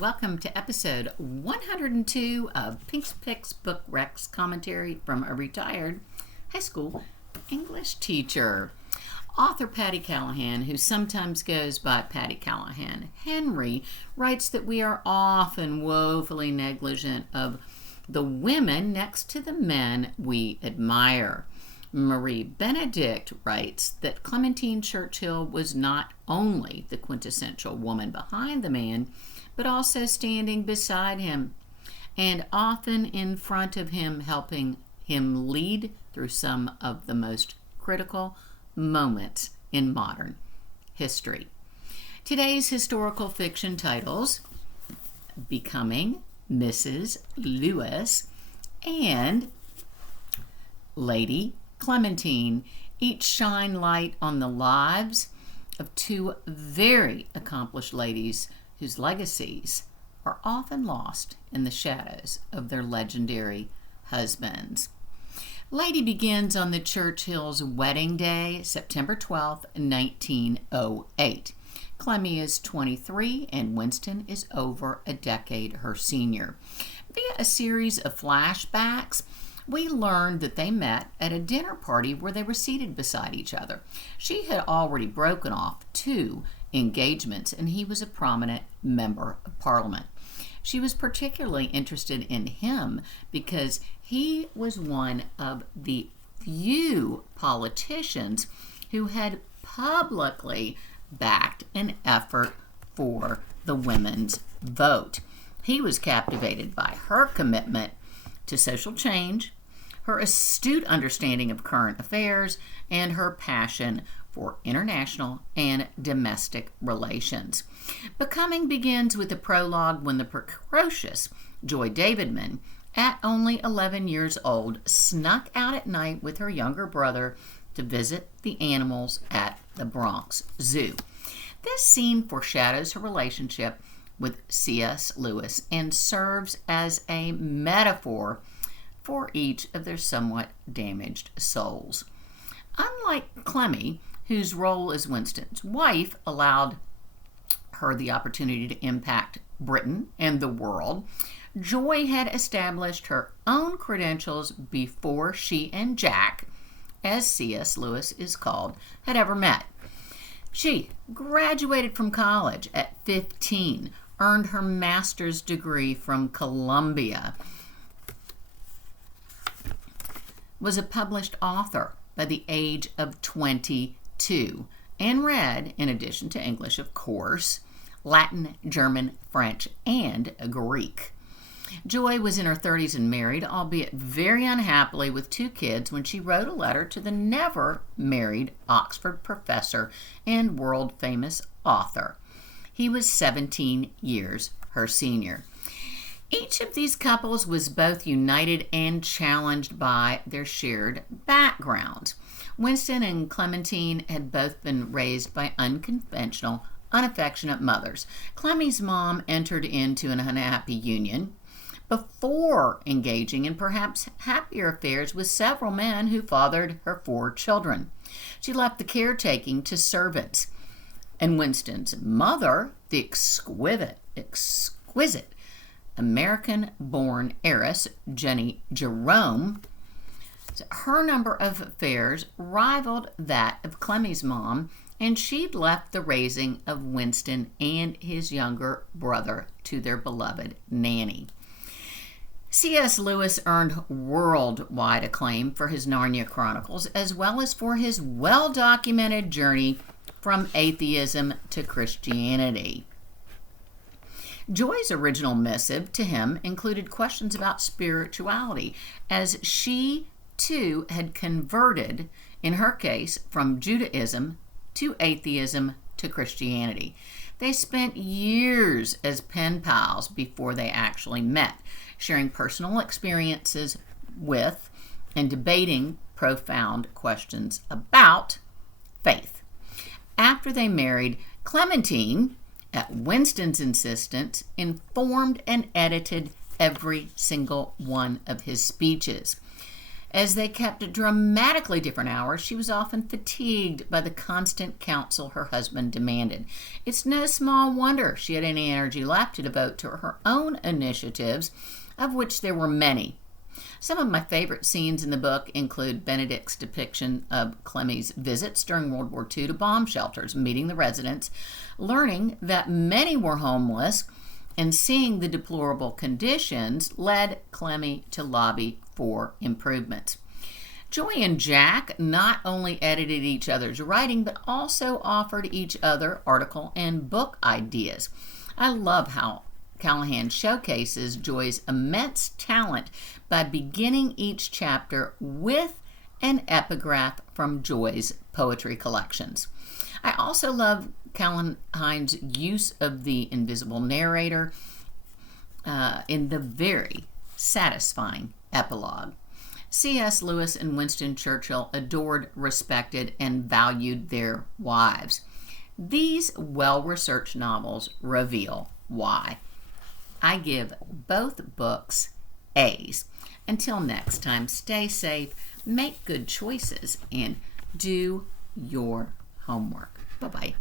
Welcome to episode 102 of Pink's Picks Book Rex commentary from a retired high school English teacher. Author Patti Callahan, who sometimes goes by Patti Callahan Henry, writes that we are often woefully negligent of the women next to the men we admire. Benedict writes that Clementine Churchill was not only the quintessential woman behind the man, but also standing beside him and often in front of him, helping him lead through some of the most critical moments in modern history. Today's historical fiction titles: Becoming Mrs. Lewis and Lady Clementine each shine light on the lives of two very accomplished ladies whose legacies are often lost in the shadows of their legendary husbands. Lady begins on the Churchills' wedding day, September 12, 1908. Clemmie is 23 and Winston is over a decade her senior. Via a series of flashbacks, we learned that they met at a dinner party where they were seated beside each other. She had already broken off 2 engagements and he was a prominent member of Parliament. She was particularly interested in him because he was one of the few politicians who had publicly backed an effort for the women's vote. He was captivated by her commitment to social change, her astute understanding of current affairs, and her passion for international and domestic relations. Becoming begins with a prologue when the precocious Joy Davidman, at only 11 years old, snuck out at night with her younger brother to visit the animals at the Bronx Zoo. This scene foreshadows her relationship with C.S. Lewis and serves as a metaphor for each of their somewhat damaged souls. Unlike Clemmie, whose role as Winston's wife allowed her the opportunity to impact Britain and the world, Joy had established her own credentials before she and Jack, as C.S. Lewis is called, had ever met. She graduated from college at 15, earned her master's degree from Columbia, was a published author by the age of 22, and read, in addition to English, of course, Latin, German, French, and Greek. Joy was in her 30s and married, albeit very unhappily, with 2 kids when she wrote a letter to the never-married Oxford professor and world-famous author. He was 17 years her senior. Each of these couples was both united and challenged by their shared backgrounds. Winston and Clementine had both been raised by unconventional, unaffectionate mothers. Clemmie's mom entered into an unhappy union before engaging in perhaps happier affairs with several men who fathered her 4 children. She left the caretaking to servants. And Winston's mother, the exquisite American-born heiress, Jenny Jerome, her number of affairs rivaled that of Clemmie's mom, and she'd left the raising of Winston and his younger brother to their beloved nanny. C.S. Lewis earned worldwide acclaim for his Narnia Chronicles, as well as for his well-documented journey from atheism to Christianity. Joy's original missive to him included questions about spirituality, as she too had converted, in her case, from Judaism to atheism to Christianity. They spent years as pen pals before they actually met, sharing personal experiences with and debating profound questions about faith. After they married, Clementine, at Winston's insistence, informed and edited every single one of his speeches. As they kept dramatically different hours, she was often fatigued by the constant counsel her husband demanded. It's no small wonder she had any energy left to devote to her own initiatives, of which there were many. Some of my favorite scenes in the book include Benedict's depiction of Clemmie's visits during World War II to bomb shelters, meeting the residents, learning that many were homeless, and seeing the deplorable conditions led Clemmie to lobby for improvements. Joy and Jack not only edited each other's writing, but also offered each other article and book ideas. I love how Callahan showcases Joy's immense talent by beginning each chapter with an epigraph from Joy's poetry collections. I also love Callahan's use of the invisible narrator in the very satisfying epilogue. C.S. Lewis and Winston Churchill adored, respected, and valued their wives. These well-researched novels reveal why. I give both books A's. Until next time, stay safe, make good choices, and do your homework. Bye-bye.